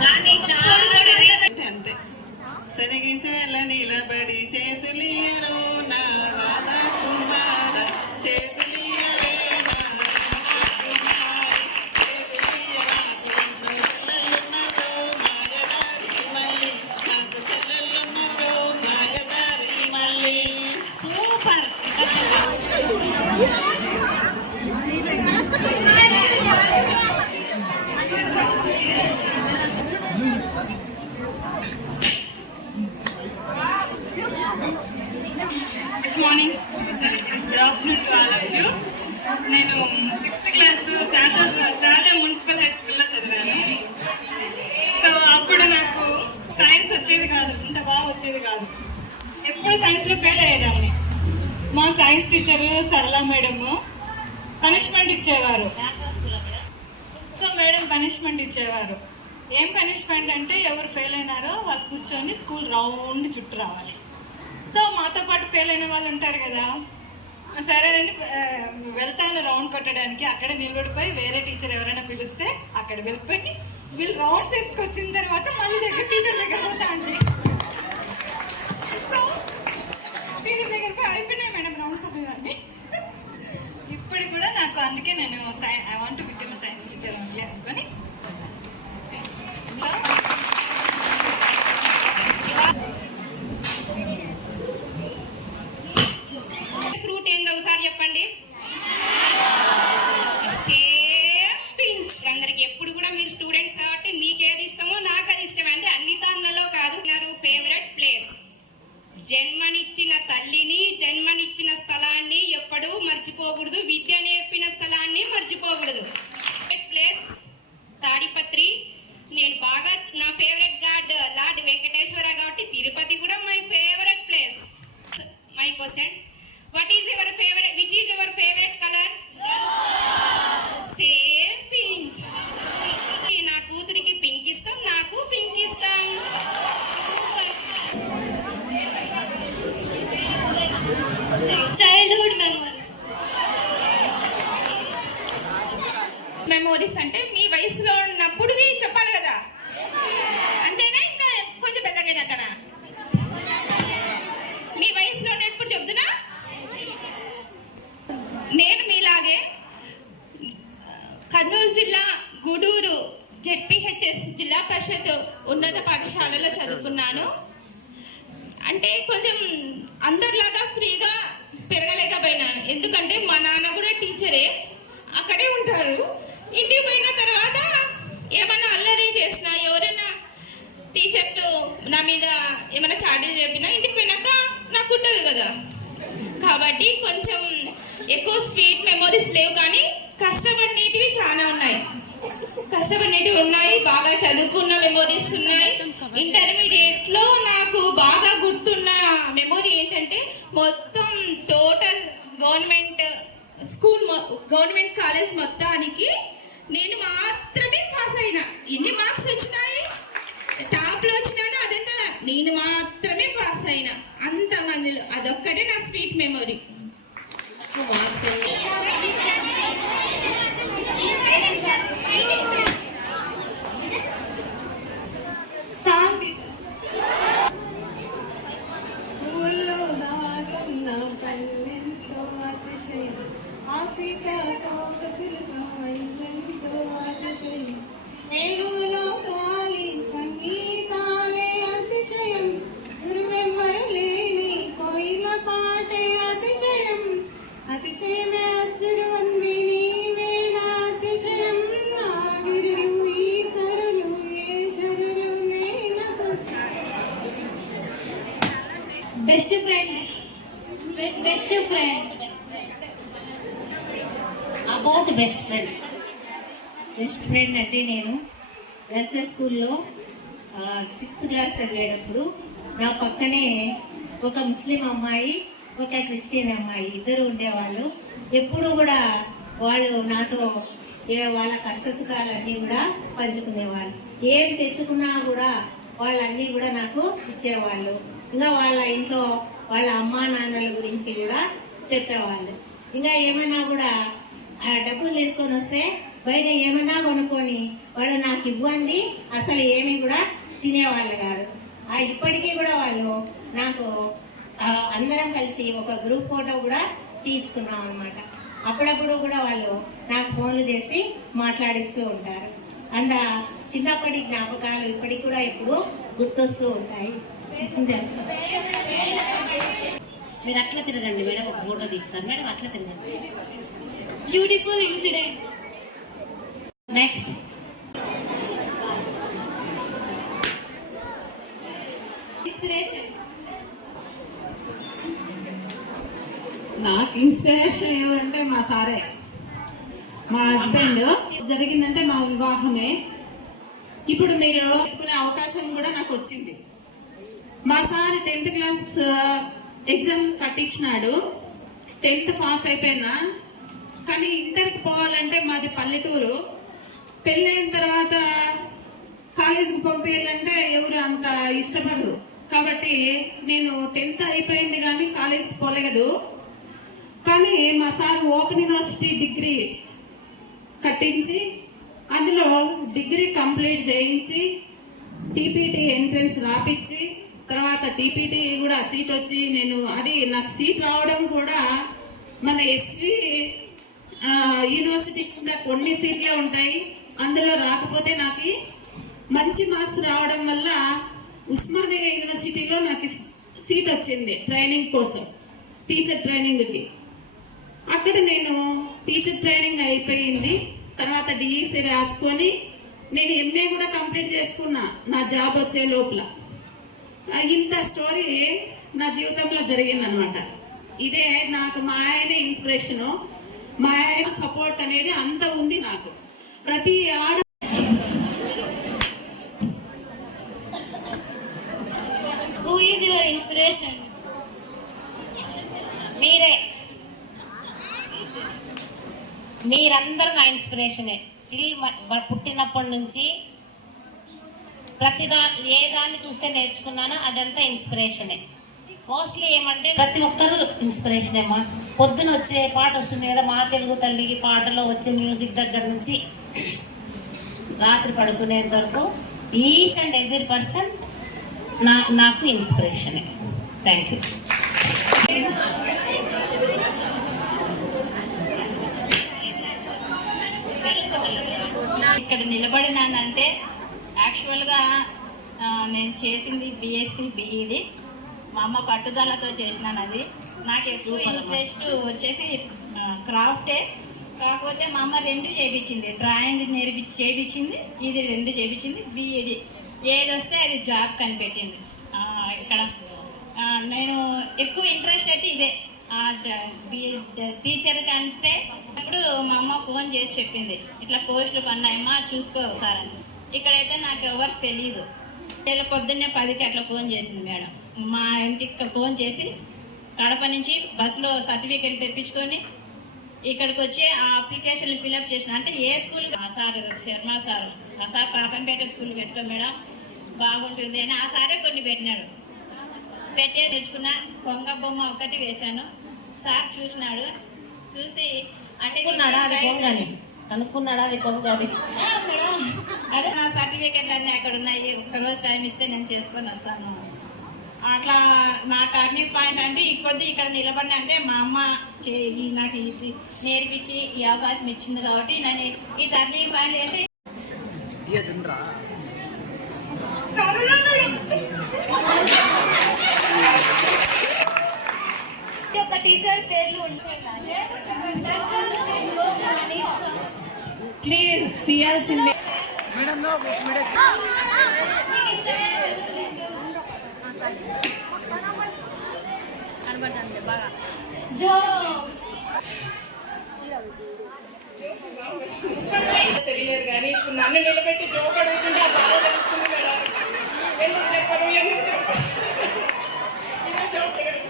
కానీ చాలా అంతే. సరిగిసేల నిలబడి చేతులియరు నా good morning good afternoon to all of you నేను sixth class Sharada Sharada municipal high స్కూల్లో చదివాను సో అప్పుడు నాకు సైన్స్ వచ్చేది కాదు ఇంత బాగా వచ్చేది కాదు. ఎప్పుడు సైన్స్లో ఫెయిల్ అయ్యేదాన్ని మా science teacher Sarala madam punishment ఇచ్చేవారు సో మేడం పనిష్మెంట్ ఇచ్చేవారు? ఏం పనిష్మెంట్ అంటే ఎవరు ఫెయిల్ అయినారో వాళ్ళు కూర్చొని స్కూల్ రౌండ్ చుట్టూ రావాలి సో మాతో పాటు ఫెయిల్ అయిన వాళ్ళు ఉంటారు కదా. సరేనండి వెళ్తాను రౌండ్ కొట్టడానికి. అక్కడ నిలబడిపోయి వేరే టీచర్ ఎవరైనా పిలిస్తే అక్కడ వెళ్ళిపోయి వీళ్ళు రౌండ్స్ వేసుకొచ్చిన తర్వాత మళ్ళీ దగ్గర టీచర్ దగ్గర పోతా అండి. సో టీచర్ దగ్గర పోయి అయిపోయినాయి మేడం రౌండ్స్ అనేదాన్ని ఇప్పటికి కూడా నాకు అందుకే నేను ఐ వాంట్ ఉంటుంది కదా. కాబట్టి కొంచెం ఎక్కువ స్వీట్ మెమొరీస్ లేవు కానీ కష్టపడినవి చాలా ఉన్నాయి. కష్టపడినవి ఉన్నాయి బాగా చదువుకున్న మెమొరీస్ ఉన్నాయి. ఇంటర్మీడియట్లో నాకు బాగా గుర్తున్న మెమొరీ ఏంటంటే మొత్తం total government school government college మొత్తానికి నేను మాత్రమే పాస్ అయినా ఎన్ని మార్క్స్ వచ్చినాయి టాప్లో వచ్చినాను అదంతా నేను మాత్రమే పాస్ అయినా అంత మందిలో అదొక్కటే నా sweet memory marks song best friend. Best friend అంటే నేను గర్ల్స్ స్కూల్లో సిక్స్త్ క్లాస్ చదివేటప్పుడు నా పక్కనే ఒక ముస్లిం అమ్మాయి ఒక క్రిస్టియన్ అమ్మాయి ఇద్దరు ఉండేవాళ్ళు. ఎప్పుడు కూడా వాళ్ళు నాతో ఏ వాళ్ళ కష్ట సుఖాలన్నీ కూడా పంచుకునేవాళ్ళు. ఏం తెచ్చుకున్నా కూడా వాళ్ళన్నీ కూడా నాకు ఇచ్చేవాళ్ళు. ఇంకా వాళ్ళ ఇంట్లో వాళ్ళ అమ్మా నాన్నల గురించి కూడా చెప్పేవాళ్ళు. ఇంకా ఏమైనా కూడా ఆ డబ్బులు తీసుకొని వస్తే బయట ఏమన్నా కొనుక్కొని వాళ్ళు నాకు ఇవ్వండి అసలు ఏమీ కూడా తినేవాళ్ళు కాదు. ఆ ఇప్పటికీ కూడా వాళ్ళు నాకు అందరం కలిసి ఒక గ్రూప్ ఫోటో కూడా తీసుకున్నాం అనమాట అప్పుడప్పుడు కూడా వాళ్ళు నాకు ఫోన్లు చేసి మాట్లాడిస్తూ ఉంటారు. అంత చిన్నప్పటి జ్ఞాపకాలు ఇప్పటికి కూడా ఇప్పుడు గుర్తొస్తూ ఉంటాయి. అంతే. మీరు అట్లా తిరగండి మేడం ఒక ఫోటో తీస్తారు. మేడం అట్లా తిరగండి బ్యూటిఫుల్ ఇన్సిడెంట్ నెక్స్ట్ ఇన్స్పిరేషన్ నాకు ఇన్స్పిరేషన్ ఎవరంటే మా సారే. మా హస్బెండ్ జరిగిందంటే మా వివాహమే. ఇప్పుడు మీరు చెప్పుకునే అవకాశం కూడా నాకు వచ్చింది. మా సార్ టెన్త్ క్లాస్ ఎగ్జామ్ కట్టించినాడు. టెన్త్ పాస్ అయిపోయినా. కానీ ఇంటర్కి పోవాలంటే మాది పల్లెటూరు. పెళ్ళైన తర్వాత కాలేజీకి పంపించాలంటే ఎవరు అంత ఇష్టపడరు. కాబట్టి నేను టెన్త్ అయిపోయింది కానీ కాలేజీకి పోలేదు. కానీ మా సార్ ఓపెన్ యూనివర్సిటీ డిగ్రీ కట్టించి అందులో డిగ్రీ కంప్లీట్ చేయించి టీపీటీ ఎంట్రన్స్ రాపిచ్చి తర్వాత టీపీటీ కూడా సీట్ వచ్చి నేను అది నాకు సీట్ రావడం కూడా మన ఎస్వి యూనివర్సిటీ కింద కొన్ని సీట్లే ఉంటాయి. అందులో రాకపోతే నాకు మంచి మార్క్స్ రావడం వల్ల ఉస్మానియా యూనివర్సిటీలో నాకు సీట్ వచ్చింది ట్రైనింగ్ కోసం టీచర్ ట్రైనింగ్కి అక్కడ నేను టీచర్ ట్రైనింగ్ అయిపోయింది. తర్వాత డిఈసి రాసుకొని నేను ఎంఏ కూడా కంప్లీట్ చేసుకున్నా. నా జాబ్ వచ్చే లోపల. ఇంత స్టోరీ నా జీవితంలో జరిగిందనమాట ఇదే నాకు మా ఆయన ఇన్స్పిరేషను మా ఆయన సపోర్ట్ అనేది అంత ఉంది నాకు. ప్రతి ఆడ హూ ఈజ్ యువర్ ఇన్స్పిరేషన్ మీరే. మీరందరూ నా ఇన్స్పిరేషనే టిల్ పుట్టినప్పటి నుంచి ప్రతి దా ఏ దాన్ని చూస్తే నేర్చుకున్నానో అదంతా ఇన్స్పిరేషనే మోస్ట్లీ ఏమంటే ప్రతి ఒక్కరూ ఇన్స్పిరేషన్ అమ్మా. పొద్దున వచ్చే పాట వస్తుంది కదా మా తెలుగు తల్లికి పాటలో వచ్చే మ్యూజిక్ దగ్గర నుంచి రాత్రి పడుకునేంత వరకు ఈచ్ అండ్ ఎవ్రీ పర్సన్ నా నాకు ఇన్స్పిరేషనే థ్యాంక్ యూ ఇక్కడ నిలబడినానంటే యాక్చువల్గా నేను చేసింది బీఎస్సీ బీఈడి మా అమ్మ పట్టుదలతో చేసినాను అది నాకు ఎక్కువ ఇంట్రెస్ట్ వచ్చేసి క్రాఫ్టే కాకపోతే మా అమ్మ రెండు చేయించింది డ్రాయింగ్ నేర్పి చేయించింది ఇది రెండు చేయించింది బీఈడి ఏది వస్తే అది జాబ్ కనిపెట్టింది. ఇక్కడ నేను ఎక్కువ ఇంట్రెస్ట్ అయితే ఇదే. టీచర్ కంటే అప్పుడు మా అమ్మ ఫోన్ చేసి చెప్పింది. ఇట్లా పోస్టులు పన్నాయమ్మా చూసుకో ఒకసారి అని. ఇక్కడైతే నాకు ఎవరు తెలియదు ఇలా పొద్దున్నే పదికి అట్లా ఫోన్ చేసింది మేడం. మా ఇంటికి ఫోన్ చేసి కడప నుంచి బస్సులో సర్టిఫికేట్ తెప్పించుకొని ఇక్కడికి వచ్చి ఆ అప్లికేషన్ ఫిల్అప్ చేసిన. అంటే ఏ స్కూల్ ఆ సార్ శర్మ సార్ ఆ సార్ పాపంపేట స్కూల్ పెట్టుకో మేడం బాగుంటుంది అని ఆ సారే కొన్ని పెట్టినాడు. పెట్టేసి తెచ్చుకున్న కొంగ బొమ్మ ఒకటి వేశాను. సార్ చూసినాడు. చూసి అంటే కనుక్కున్నాడా అది కొంగని కనుక్కున్నాడా అది నా సర్టిఫికెట్లు అన్నీ అక్కడ ఉన్నాయి. ఒక్కరోజు టైం ఇస్తే నేను చేసుకొని వస్తాను. అట్లా నా టర్నింగ్ పాయింట్ అంటే ఇప్పటి ఇక్కడ నిలబడిన అంటే మా అమ్మ చే- ఈ నాకు ఇది నేర్పించి ఈ అవకాశం ఇచ్చింది కాబట్టి నేను ఈ టర్నింగ్ పాయింట్ అయితే టీచర్ పేర్లు ఉంటాయి ప్లీజ్ తీయాల్సిందే జో తెలియదు కానీ ఇప్పుడు నన్ను నిలబెట్టి జోక్ అడుగుతుంటే ఆ బాధ తెలుస్తుంది కదా ఎందుకు చెప్పరు ఎందుకు చెప్పరు ఎందుకు చెప్పరు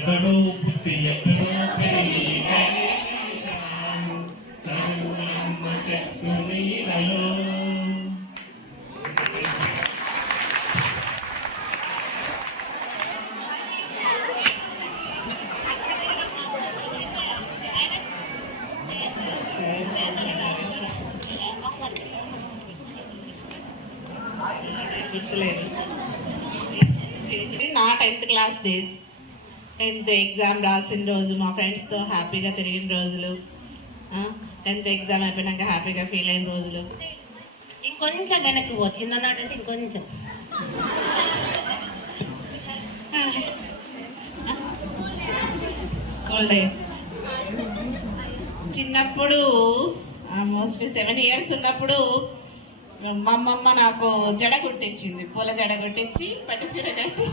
ఎక్కడో పుట్టి ఎక్కడో పెరిగి చదువులమ్మ చెట్టు నీడలో గుర్తులేదు ఇది నా tenth class days tenth exam రాసిన రోజు మా ఫ్రెండ్స్తో హ్యాపీగా తిరిగిన రోజులు టెన్త్ ఎగ్జామ్ అయిపోయినాక హ్యాపీగా ఫీల్ అయిన రోజులు. ఇంకొంచెం వెనక్కి పో చిన్ననాడు అంటే ఇంకొంచెం స్కూల్ డేస్ చిన్నప్పుడు మోస్ట్లీ సెవెన్ ఇయర్స్ ఉన్నప్పుడు మా అమ్మమ్మ నాకు జడ కొట్టించింది పూల జడ కొట్టించి పట్టు చీర కట్టి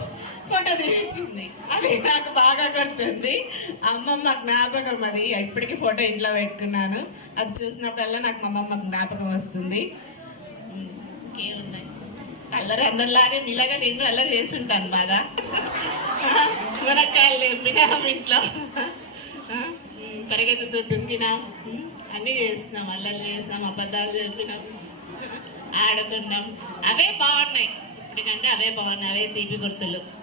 ఫోటో తీయించింది అది నాకు బాగా గుర్తుంది. అమ్మమ్మ జ్ఞాపకం అది. ఇప్పటికీ ఫోటో ఇంట్లో పెట్టుకున్నాను. అది చూసినప్పుడల్లా నాకు మా అమ్మమ్మ జ్ఞాపకం వస్తుంది. ఇంకేమున్నాయి అల్లరి అందరిలాగే మీలాగా నేను కూడా అల్లరి చేసి ఉంటాను బాగా. మునక్కాయలు లేపినాం ఇంట్లో. పరిగెత్తుతూ దుంకినాం. అన్నీ చేస్తున్నాం అల్లరి చేసినాం అబద్ధాలు చెప్పినాం. ఆడుకున్నాం. అవే బాగున్నాయి. ఇప్పటికంటే అవే బాగున్నాయి. అవే తీపి గుర్తులు.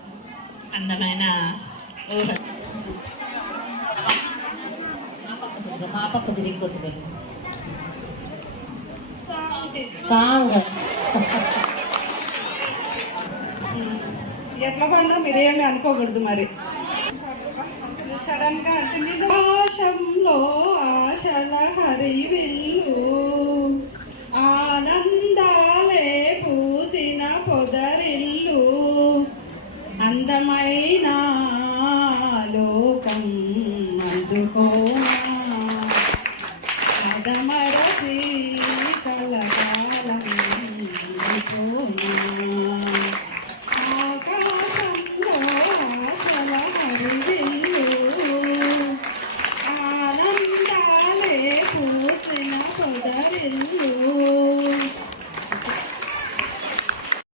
అందమైన ఊహ. సాంగ్. ఎట్లా పడినా మీరేమి అనుకోకూడదు మరి. సడన్గా అంటే ఆశంలో ఆశల హరి విల్లు Amém.